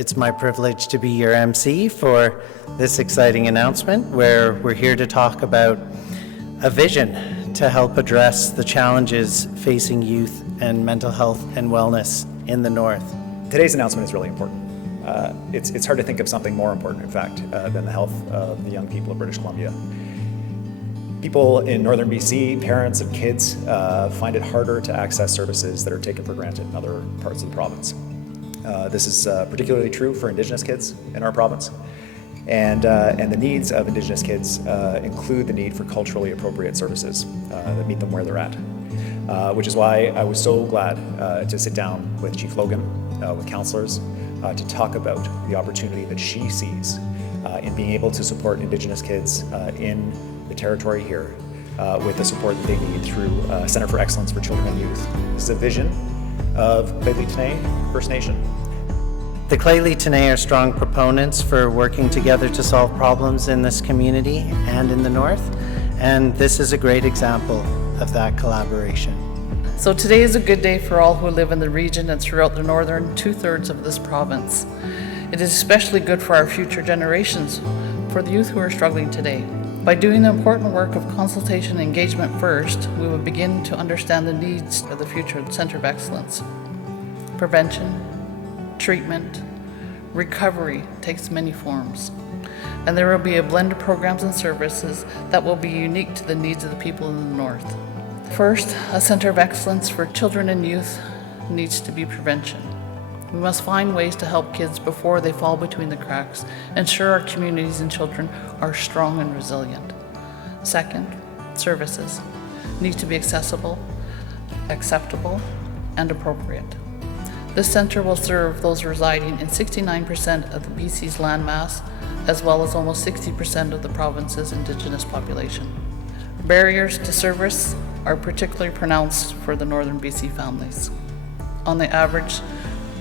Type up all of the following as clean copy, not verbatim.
It's my privilege to be your MC for this exciting announcement, where we're here to talk about a vision to help address the challenges facing youth and mental health and wellness in the North. Today's announcement is really important. It's hard to think of something more important, in fact, than the health of the young people of British Columbia. People in northern BC, parents of kids, find it harder to access services that are taken for granted in other parts of the province. This is particularly true for Indigenous kids in our province. And the needs of Indigenous kids include the need for culturally appropriate services that meet them where they're at. Which is why I was so glad to sit down with Chief Logan, with councillors, to talk about the opportunity that she sees in being able to support Indigenous kids in the territory here with the support that they need through Centre for Excellence for Children and Youth. This is a vision of Lheidli First Nation. The Lheidli are strong proponents for working together to solve problems in this community and in the North, and this is a great example of that collaboration. So today is a good day for all who live in the region and throughout the northern two-thirds of this province. It is especially good for our future generations, for the youth who are struggling today. By doing the important work of consultation and engagement first, we will begin to understand the needs of the future Centre of Excellence. Prevention, treatment, recovery takes many forms, and there will be a blend of programs and services that will be unique to the needs of the people in the North. First, a Centre of Excellence for Children and Youth needs to be prevention. We must find ways to help kids before they fall between the cracks, ensure our communities and children are strong and resilient. Second, services need to be accessible, acceptable, and appropriate. This centre will serve those residing in 69% of the BC's landmass, as well as almost 60% of the province's Indigenous population. Barriers to service are particularly pronounced for the northern BC families. On the average,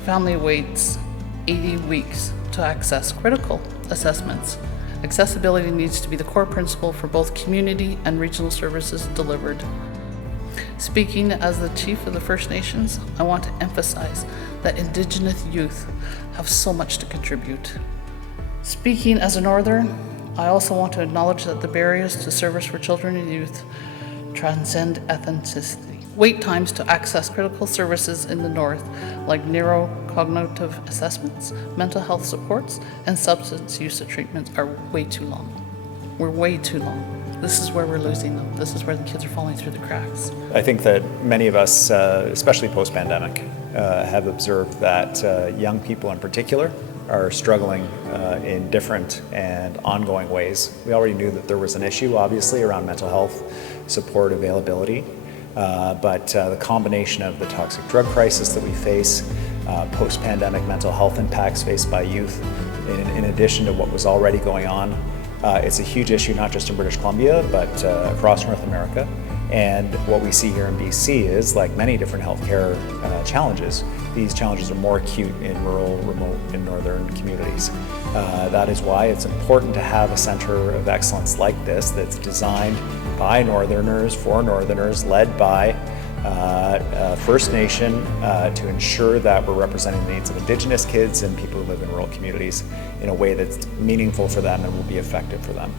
family waits 80 weeks to access critical assessments. Accessibility needs to be the core principle for both community and regional services delivered. Speaking as the Chief of the First Nations, I want to emphasize that Indigenous youth have so much to contribute. Speaking as a Northern, I also want to acknowledge that the barriers to service for children and youth transcend ethnicity. Wait times to access critical services in the North, like neurocognitive assessments, mental health supports, and substance use treatments, are way too long. We're way too long. This is where we're losing them. This is where the kids are falling through the cracks. I think that many of us, especially post-pandemic, have observed that young people in particular are struggling in different and ongoing ways. We already knew that there was an issue, obviously, around mental health support availability, but the combination of the toxic drug crisis that we face, post-pandemic mental health impacts faced by youth, in addition to what was already going on, it's a huge issue not just in British Columbia, but across North America. And what we see here in BC is, like many different healthcare challenges, these challenges are more acute in rural, remote, and northern communities. That is why it's important to have a Centre of Excellence like this that's designed by Northerners, for Northerners, led by First Nation, to ensure that we're representing the needs of Indigenous kids and people who live in rural communities in a way that's meaningful for them and will be effective for them.